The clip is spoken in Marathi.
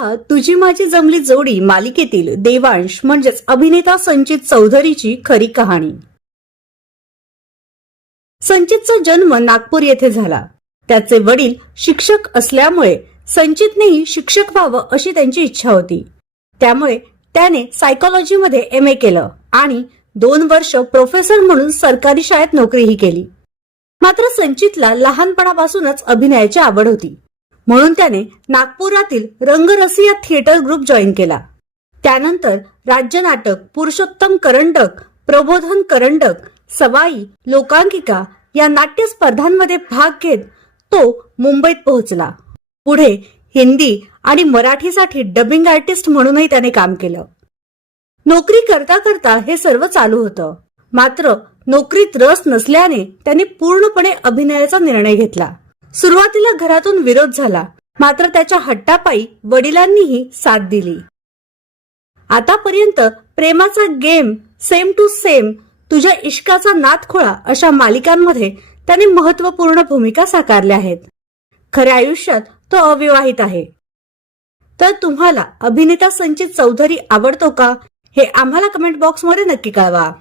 पहा तुझी माझी जमली जोडी मालिकेतील देवांश म्हणजेच अभिनेता संचित चौधरीची खरी कहाणी. संचितचा जन्म नागपूर येथे झाला. त्याचे वडील शिक्षक असल्यामुळे संचितनेही शिक्षक व्हावं अशी त्यांची इच्छा होती. त्यामुळे त्याने सायकोलॉजीमध्ये एम ए केलं आणि दोन वर्ष प्रोफेसर म्हणून सरकारी शाळेत नोकरीही केली. मात्र संचितला लहानपणापासूनच अभिनयाची आवड होती. म्हणून त्याने नागपुरातील रंगरसी या थिएटर ग्रुप जॉईन केला. त्यानंतर राज्य नाटक पुरुषोत्तम करंडक प्रबोधन करंडक सवाई लोकांकिका या नाट्य स्पर्धांमध्ये भाग घेत तो मुंबईत पोहोचला. पुढे हिंदी आणि मराठीसाठी डबिंग आर्टिस्ट म्हणूनही त्याने काम केलं. नोकरी करता करता हे सर्व चालू होतं. मात्र नोकरीत रस नसल्याने त्यांनी पूर्णपणे अभिनयाचा निर्णय घेतला. सुरुवातीला घरातून विरोध झाला. मात्र त्याच्या हट्टापायी वडिलांनीही साथ दिली. आतापर्यंत प्रेमाचा गेम सेम टू सेम तुझ्या इश्काचा नातखोळा अशा मालिकांमध्ये त्याने महत्त्वपूर्ण भूमिका साकारल्या आहेत. खऱ्या आयुष्यात तो अविवाहित आहे. तर तुम्हाला अभिनेता संचित चौधरी आवडतो का? हे आम्हाला कमेंट बॉक्समध्ये नक्की कळवा.